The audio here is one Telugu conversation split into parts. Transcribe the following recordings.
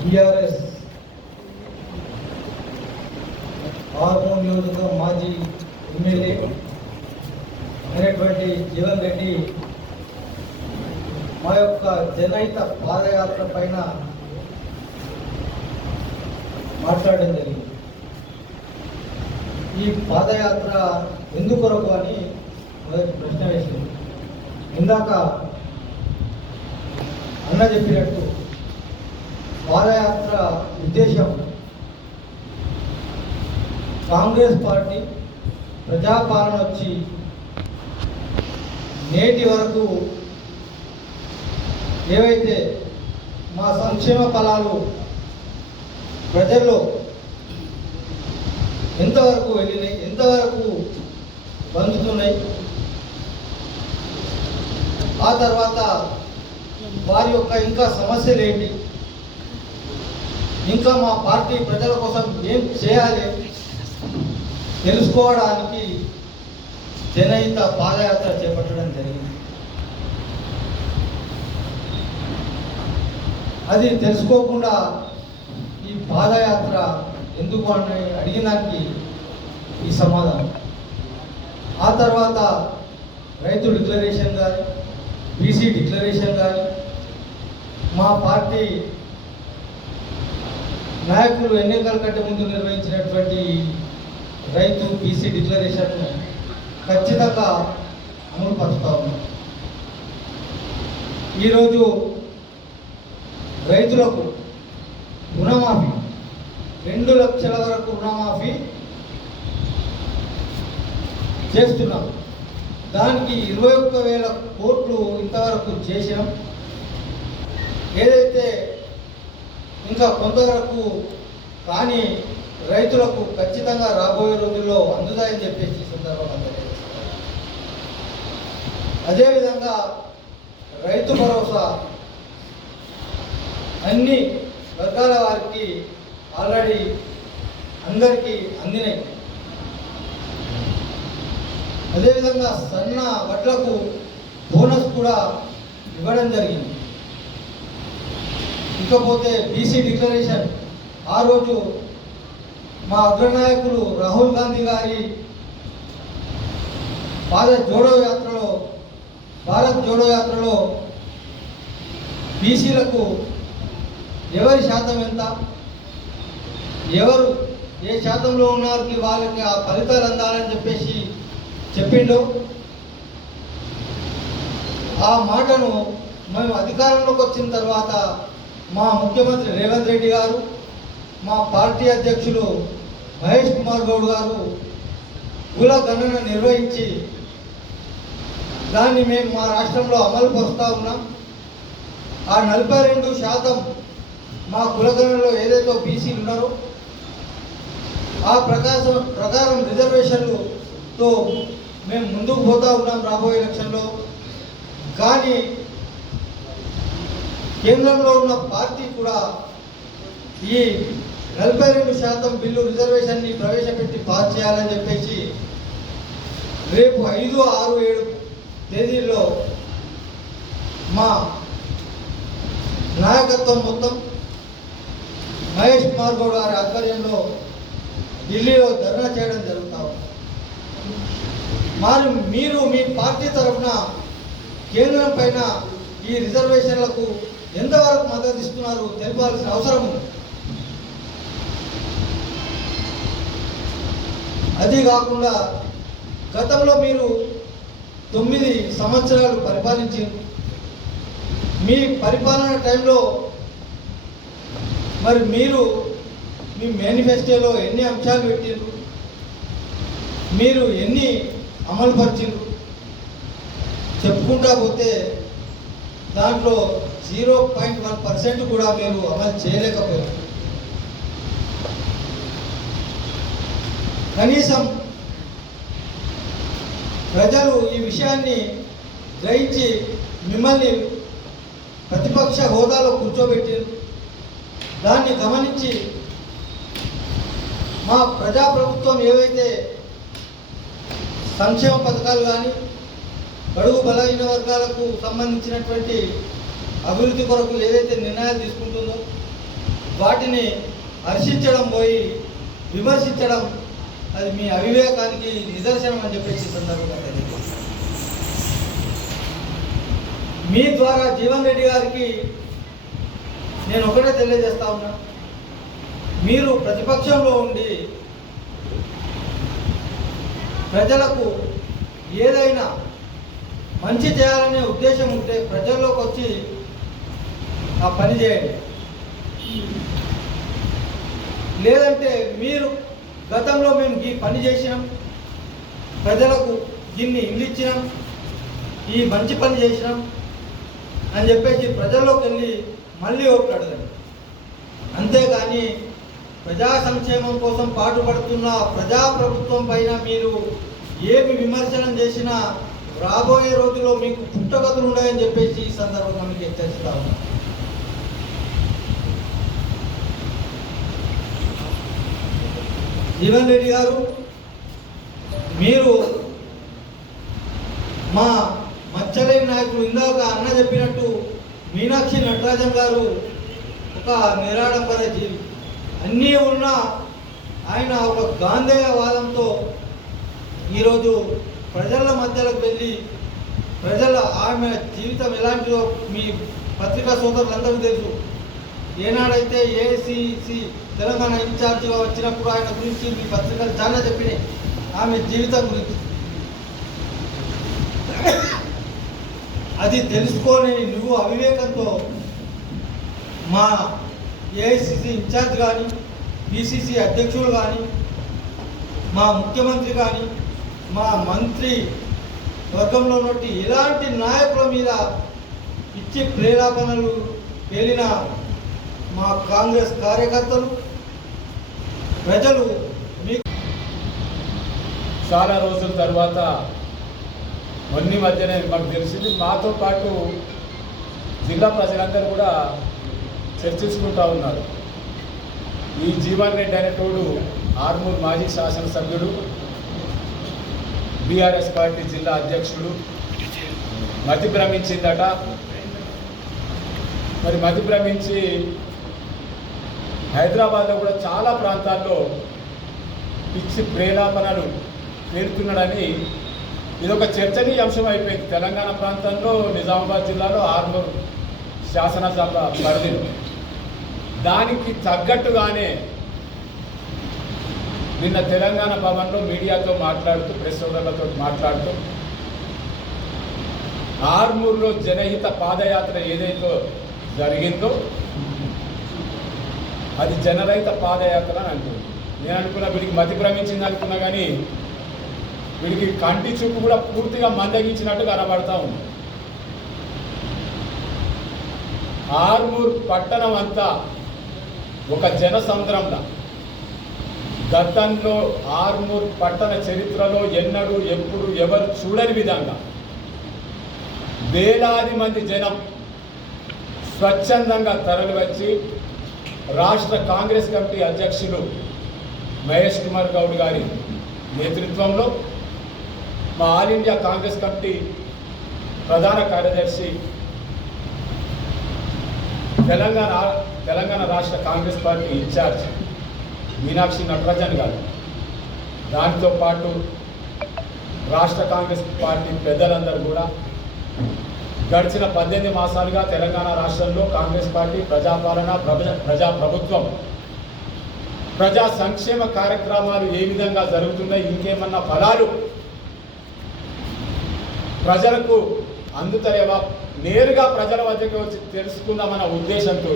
టిఆర్ఎస్ ఆర్మూర్ నియోజకవర్గం మాజీ ఎమ్మెల్యే అయినటువంటి జీవన్ రెడ్డి మా యొక్క జనహిత పాదయాత్ర పైన మాట్లాడడం జరిగింది. ఈ పాదయాత్ర ఎందుకొరకు అని మొదటి ప్రశ్న వేసింది. ఇందాక అన్న చెప్పినట్టు పాదయాత్ర ఉద్దేశం కాంగ్రెస్ పార్టీ ప్రజాపాలన వచ్చి నేటి వరకు ఏవైతే మా సంక్షేమ ఫలాలు ప్రజల్లో ఎంతవరకు వెళ్ళినాయి ఎంతవరకు పొందుతున్నాయి ఆ తర్వాత వారి యొక్క ఇంకా సమస్యలు ఏంటి ఇంకా మా పార్టీ ప్రజల కోసం ఏం చేయాలి తెలుసుకోవడానికి జనహిత పాదయాత్ర చేపట్టడం జరిగింది. అది తెలుసుకోకుండా ఈ పాదయాత్ర ఎందుకు అని అడిగినానికి ఈ సమాధానం. ఆ తర్వాత రైతు డిక్లరేషన్ కానీ బీసీ డిక్లరేషన్ కానీ మా పార్టీ నాయకులు ఎన్నికల కంటే ముందు నిర్వహించినటువంటి రైతు బీసీ డిక్లరేషన్ ఖచ్చితంగా అమలు పరుస్తూ ఉన్నాం. ఈరోజు రైతులకు రుణమాఫీ రెండు లక్షల వరకు రుణమాఫీ చేస్తున్నాం. దానికి ఇరవై ఒక్క వేల కోట్లు ఇంతవరకు చేసినాం ఏదైతే ఇంకా కొంతవరకు కానీ రైతులకు ఖచ్చితంగా రాబోయే రోజుల్లో అందుతాయని చెప్పేసి సందర్భంగా తెలియజేస్తున్నాను. అదేవిధంగా రైతు భరోసా అన్ని వర్గాల వారికి ఆల్రెడీ అందరికీ అందినాయి అదేవిధంగా సన్న వడ్లకు బోనస్ కూడా ఇవ్వడం జరిగింది ఇకపోతే బీసీ డిక్లరేషన్. ఆ రోజు మా అగ్రనాయకులు రాహుల్ గాంధీ గారి భారత్ జోడో యాత్రలో భారత్ జోడో యాత్రలో బీసీలకు ఎవరి శాతం ఎంత? ఎవరు ఏ శాతంలో ఉన్నారికి వాళ్ళకి ఆ ఫలితాలు అందాలని చెప్పేసి చెప్పిండు. ఆ మాటను మేము అధికారంలోకి వచ్చిన తర్వాత మా ముఖ్యమంత్రి రేవంత్ రెడ్డి గారు మా పార్టీ అధ్యక్షులు మహేష్ కుమార్ గౌడ్ గారు కుల గణన నిర్వహించి దాన్ని మేము మా రాష్ట్రంలో అమలు పరుస్తూ ఉన్నాం. ఆ నలభై రెండు శాతం మా కులగణలో ఏదైతే బీసీలు ఉన్నారో ఆ ప్రకాశం ప్రకారం రిజర్వేషన్లుతో మేము ముందుకు పోతా ఉన్నాం రాబోయే ఎలక్షన్లో. కానీ కేంద్రంలో ఉన్న పార్టీ కూడా ఈ నలభై రెండు శాతం బిల్లు రిజర్వేషన్ని ప్రవేశపెట్టి పాస్ చేయాలని చెప్పేసి రేపు ఐదు ఆరు ఏడు తేదీల్లో మా నాయకత్వం మొత్తం మహేష్ కుమార్ గౌడ్ గారి ఆధ్వర్యంలో ఢిల్లీలో ధర్నా చేయడం జరుగుతా ఉంది. మరి మీరు మీ పార్టీ తరఫున కేంద్రం పైన ఈ రిజర్వేషన్లకు ఎంతవరకు మద్దతు ఇస్తున్నారు తెలిపాల్సిన అవసరం ఉంది. అది కాకుండా గతంలో మీరు తొమ్మిది సంవత్సరాలు పరిపాలించారు. మీ పరిపాలన టైంలో మరి మీరు మీ మేనిఫెస్టోలో ఎన్ని అంశాలు పెట్టారు మీరు ఎన్ని అమలు చెప్పుకుంటా పోతే దాంట్లో జీరో పాయింట్ వన్ పర్సెంట్ కూడా మేము అమలు చేయలేకపోయాం. కనీసం ప్రజలు ఈ విషయాన్ని గ్రహించి మిమ్మల్ని ప్రతిపక్ష హోదాలో కూర్చోబెట్టారు దాన్ని గమనించి మా ప్రజాప్రభుత్వం ఏవైతే సంక్షేమ పథకాలు కానీ బడుగు బలహీన వర్గాలకు సంబంధించినటువంటి అభివృద్ధి కొరకు ఏదైతే నిర్ణయాలు తీసుకుంటుందో వాటిని హర్షించడం పోయి విమర్శించడం అది మీ అవివేకానికి నిదర్శనం అని చెప్పేసి సందర్భంగా మీ ద్వారా జీవన్ రెడ్డి గారికి నేను ఒకటే తెలియజేస్తా ఉన్నా. మీరు ప్రతిపక్షంలో ఉండి ప్రజలకు ఏదైనా మంచి చేయాలనే ఉద్దేశం ఉంటే ప్రజల్లోకి వచ్చి ఆ పని చేయండి. లేదంటే మీరు గతంలో మేము ఈ పని చేసినాం ప్రజలకు దీన్ని ఇల్లు ఇచ్చినాం ఈ మంచి పని చేసినాం అని చెప్పేసి ప్రజల్లోకి వెళ్ళి మళ్ళీ ఓట్లు అడగండి. అంతేగాని ప్రజా సంక్షేమం కోసం పాటుపడుతున్న ప్రజాప్రభుత్వం పైన మీరు ఏమి విమర్శనం చేసినా రాబోయే రోజుల్లో మీకు పుట్టగతులు ఉన్నాయని చెప్పేసి ఈ సందర్భంగా మీకు హెచ్చరిస్తా ఉన్నాను. జీవన్ రెడ్డి గారు మీరు మా మచ్చలేని నాయకుడు ఇందాక అన్న చెప్పినట్టు మీనాక్షి నటరాజన్ గారు ఒక నిరాడంబర జీవి. అన్నీ ఉన్నా ఆయన ఒక గాంధేయవాదంతో ఈరోజు ప్రజల మధ్యలోకి వెళ్ళి ప్రజల ఆమె జీవితం ఎలాంటిదో మీ పత్రికా సోదరులందరూ తెలుసు. ఏనాడైతే ఏసీసీ తెలంగాణ ఇన్ఛార్జిగా వచ్చినప్పుడు ఆయన గురించి మీ పత్రికలు చాలా చెప్పినాయి. ఆమె జీవితం గురించి. అది తెలుసుకొని నువ్వు అవివేకంతో మా ఏఐసిసి ఇన్ఛార్జ్ కానీ బీసీసీ అధ్యక్షులు కానీ మా ముఖ్యమంత్రి కానీ మా మంత్రి వర్గంలో నుండి ఎలాంటి నాయకుల మీద ఇచ్చి ప్రేరేపణలు పేలిన మా కాంగ్రెస్ కార్యకర్తలు ప్రజలు మీకు చాలా రోజుల తర్వాత మొన్న మధ్యనే మాకు తెలిసింది. మాతో పాటు జిల్లా ప్రజలందరూ కూడా చర్చించుకుంటా ఉన్నారు. ఈ జీవన్ రెడ్డి అనేటోడు ఆర్మూర్ మాజీ శాసనసభ్యుడు బీఆర్ఎస్ పార్టీ జిల్లా అధ్యక్షుడు మతి భ్రమించిందట. మరి మతి భ్రమించి హైదరాబాద్లో కూడా చాలా ప్రాంతాల్లో పిచ్చి ప్రేలాపనలు పేరుతున్నాడని ఇది ఒక చర్చనీయాంశం అయిపోయింది తెలంగాణ ప్రాంతంలో నిజామాబాద్ జిల్లాలో ఆర్మూర్ శాసనసభ పరిధిలో దానికి తగ్గట్టుగానే నిన్న తెలంగాణ భవన్లో మీడియాతో మాట్లాడుతూ ప్రెస్ సోదరులతో మాట్లాడుతూ ఆర్మూర్లో జనహిత పాదయాత్ర ఏదైతే జరిగిందో అది జనరహిత పాదయాత్ర అని అంటుంది. నేను అనుకున్నా వీడికి మతి భ్రమించింది అనుకున్నా కానీ వీడికి కంటి చూపు కూడా పూర్తిగా మందగించినట్టు కనబడతా ఉంది. ఆర్మూర్ పట్టణం అంతా ఒక జనసంద్రంలా గతంలో ఆర్మూర్ పట్టణ చరిత్రలో ఎన్నడూ ఎప్పుడు ఎవరు చూడని విధంగా వేలాది మంది జనం స్వచ్ఛందంగా తరలివచ్చి రాష్ట్ర కాంగ్రెస్ కమిటీ అధ్యక్షులు మహేష్ కుమార్ గౌడ్ గారి నేతృత్వంలో మా ఆల్ ఇండియా కాంగ్రెస్ కమిటీ ప్రధాన కార్యదర్శి తెలంగాణ తెలంగాణ రాష్ట్ర కాంగ్రెస్ పార్టీ ఇన్ఛార్జ్ మీనాక్షి నటరాజన్ గారు. దాంతో పాటు రాష్ట్ర కాంగ్రెస్ పార్టీ పెద్దలందరూ కూడా గడిచిన పద్దెనిమిది మాసాలుగా తెలంగాణ రాష్ట్రంలో కాంగ్రెస్ పార్టీ ప్రజాపాలన ప్రజా ప్రజా ప్రభుత్వం ప్రజా సంక్షేమ కార్యక్రమాలు ఏ విధంగా జరుగుతున్నాయి ఇంకేమన్నా ఫలాలు? ప్రజలకు అందుతలేవా? నేరుగా ప్రజల వద్దకు వచ్చి తెలుసుకుందామన్న ఉద్దేశంతో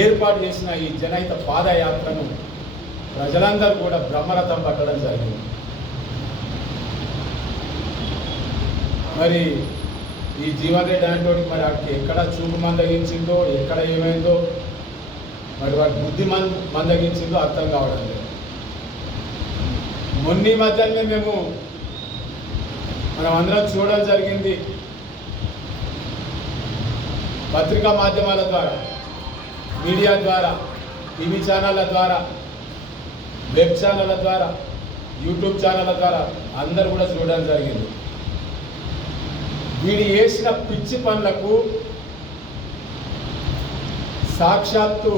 ఏర్పాటు చేసిన ఈ జనహిత పాదయాత్రను ప్రజలందరూ కూడా బ్రహ్మరథం పట్టడం జరిగింది. మరి ఈ జీవన్ రెడ్డి అనేటోడికి మరి వాటికి ఎక్కడ చూపు మందగించిందో ఎక్కడ ఏమైందో మరి వాటి బుద్ధి మన్ మందగించిందో అర్థం కావడం లేదు. మొన్నీ మధ్యనే మేము మనం అందరం చూడడం జరిగింది. పత్రికా మాధ్యమాల ద్వారా మీడియా ద్వారా టీవీ ఛానళ్ళ ద్వారా వెబ్ ఛానళ్ళ ద్వారా యూట్యూబ్ ఛానళ్ళ ద్వారా అందరూ కూడా చూడడం జరిగింది. వీడు వేసిన పిచ్చి పనులకు సాక్షాత్తు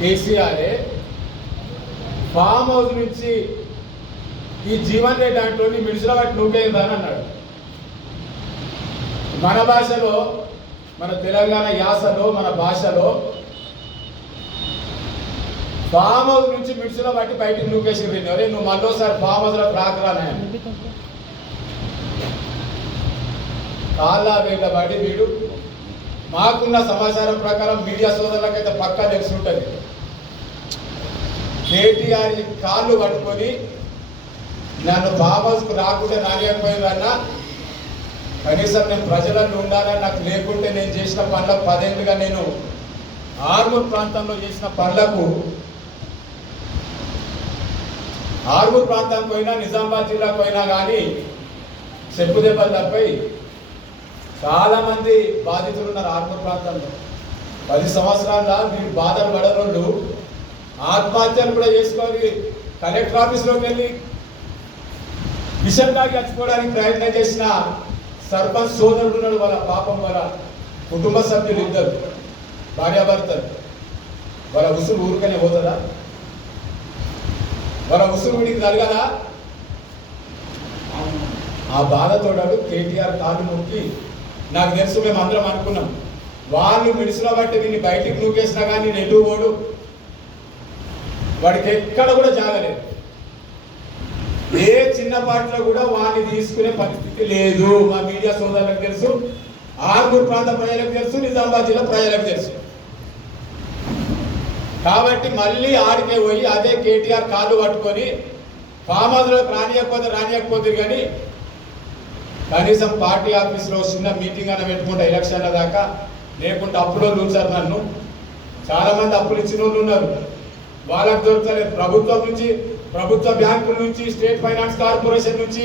కేసీఆరే ఫామ్ హౌస్ నుంచి ఈ జీవన్ రెడ్డి దాంట్లో మిడిసిలో వాటి అని అన్నాడు. మన భాషలో మన తెలంగాణ యాసలో మన భాషలో ఫామ్ హౌస్ నుంచి మిడిసిలో బట్టి బయటికి నూకేసి అరే నువ్వు మరోసారి ఫామ్ హౌస్లో రాకరానే కాళ్ళ వేళ్ళ వీడు మాకున్న సమాచారం ప్రకారం మీడియా సోదరులకైతే పక్కా తెలిసి ఉంటుంది. కేటీఆర్ కాళ్ళు పట్టుకొని నన్ను బాబాస్కు రాకుండా రాకుంటే నానియకపోయిందన్నా కనీసం నేను ప్రజలను ఉండాలని నాకు లేకుంటే నేను చేసిన పనులకు పదేళ్ళుగా నేను ఆర్మూర్ ప్రాంతంలో చేసిన పనులకు ఆర్మూర్ ప్రాంతానికి పోయినా నిజామాబాద్ జిల్లాకు పోయినా కానీ చెప్పు దెబ్బలు తప్పై చాలా మంది బాధితులు ఉన్నారు ఆర్మూర్ ప్రాంతంలో. పది సంవత్సరాల వీళ్ళు బాధలు పడనోళ్ళు ఆత్మహత్యలు కూడా చేసుకొని కలెక్టర్ ఆఫీస్లోకి వెళ్ళి విషం తాగి చచ్చిపోవడానికి ప్రయత్నం చేసిన సర్పంచ్ సోదరుడు ఉన్నాడు వాళ్ళ పాపం వాళ్ళ కుటుంబ సభ్యులు ఇద్దరు భార్యాభర్తలు. వాళ్ళ ఉసురు ఊరుకనే పోతుందా? వాళ్ళ ఉసురు వీడికి జరగదా ఆ బాధతోడాడు కేటీఆర్ కాలు మొక్కి నాకు తెలుసు మేము అందరం అనుకున్నాం. వాళ్ళు మిడిసిలో బట్టి వీడిని బయటికి నూకేసినా కానీ నెల్లు పోడు? వాడికి ఎక్కడ కూడా జాగలేదు ఏ చిన్న పాటలో కూడా వాడిని తీసుకునే పరిస్థితి లేదు. మా మీడియా సోదరులకు తెలుసు ఆర్మూర్ ప్రాంత ప్రజలకు తెలుసు నిజామాబాద్ జిల్లా ప్రజలకు తెలుసు. కాబట్టి మళ్ళీ ఆడికే పోయి అదే కేటీఆర్ కాళ్ళు పట్టుకొని ఫామ్ హౌస్లో రానియకపోతే రానియకపోతే కానీ కనీసం పార్టీ ఆఫీస్లో చిన్న మీటింగ్ అన్న పెట్టుకుంటా ఎలక్షన్ల దాకా లేకుంటే అప్పులో ఉంచారు నన్ను. చాలామంది అప్పులు ఇచ్చిన వాళ్ళు ఉన్నారు. వాళ్ళకు దొరకలేదు. ప్రభుత్వం నుంచి ప్రభుత్వ బ్యాంకుల నుంచి స్టేట్ ఫైనాన్స్ కార్పొరేషన్ నుంచి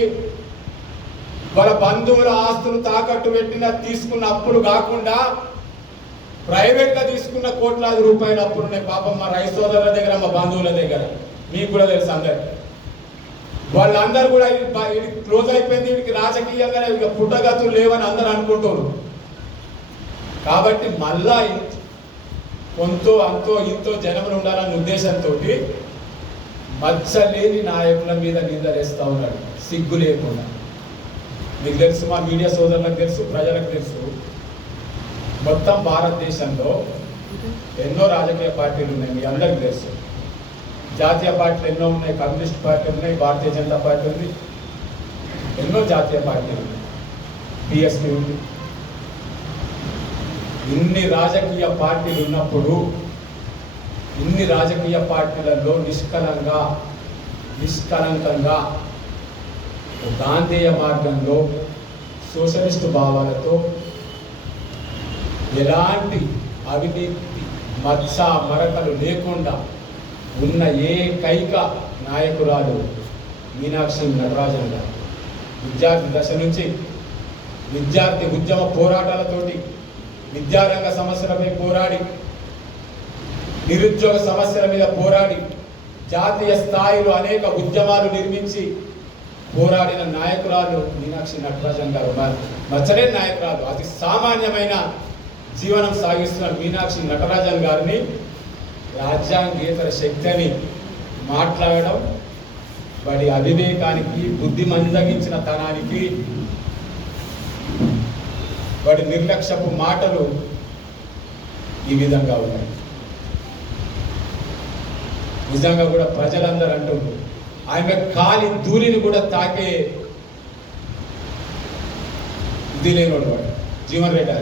వాళ్ళ బంధువుల ఆస్తులు తాకట్టు పెట్టిన తీసుకున్న అప్పులు కాకుండా ప్రైవేట్గా తీసుకున్న కోట్లాది రూపాయల అప్పులు ఉన్నాయి. పాపం మా రైతు సోదరుల దగ్గర మా బంధువుల దగ్గర. మీకు కూడా తెలుసు అందరికి. వాళ్ళందరూ కూడా ఇది క్లోజ్ అయిపోయింది వీడికి రాజకీయంగా ఇక పుట్టగతులు లేవని అందరూ అనుకుంటారు. కాబట్టి మళ్ళా కొంతో అంతో ఇంతో జనములు ఉండాలన్న ఉద్దేశంతో మచ్చలేని నాయకుల మీద నిందలేస్తా ఉన్నాడు. సిగ్గు లేకుండా. మీకు తెలుసు మా మీడియా సోదరులకు తెలుసు ప్రజలకు తెలుసు. మొత్తం భారతదేశంలో ఎన్నో రాజకీయ పార్టీలు ఉన్నాయి మీ అందరికీ తెలుసు. జాతీయ పార్టీలు ఎన్నో ఉన్నాయి కమ్యూనిస్ట్ పార్టీ ఉన్నాయి భారతీయ జనతా పార్టీ ఉంది. ఎన్నో జాతీయ పార్టీలు బిఎస్పీ ఉంది. ఇన్ని రాజకీయ పార్టీలు ఉన్నప్పుడు ఇన్ని రాజకీయ పార్టీలలో నిష్కలంగా నిష్కలంకంగా గాంధేయ మార్గంలో సోషలిస్ట్ భావాలతో ఎలాంటి అవినీతి మత్స మరకలు లేకుండా ఉన్న ఏకైక నాయకురాలు మీనాక్షి నటరాజన్ గారు. విద్యార్థి దశ నుంచి విద్యార్థి ఉద్యమ పోరాటాలతోటి విద్యారంగ సమస్యలపై పోరాడి నిరుద్యోగ సమస్యల మీద పోరాడి జాతీయ స్థాయిలో అనేక ఉద్యమాలు నిర్మించి పోరాడిన నాయకురాలు మీనాక్షి నటరాజన్ గారు. మ- మచ్చలేని నాయకురాలు. అతి సామాన్యమైన జీవనం సాగిస్తున్న మీనాక్షి నటరాజన్ గారిని రాజ్యాంగేతర శక్తి అని మాట్లాడడం వాడి అవివేకానికి బుద్ధి మందగించిన తనానికి వాడి నిర్లక్ష్యపు మాటలు ఈ విధంగా ఉన్నాయి. నిజంగా కూడా ప్రజలందరూ అంటుండ్రు ఆయన కాలి ధూళిని కూడా తాకే ఇది లేనివాడు వాడు జీవన్ రెడ్డి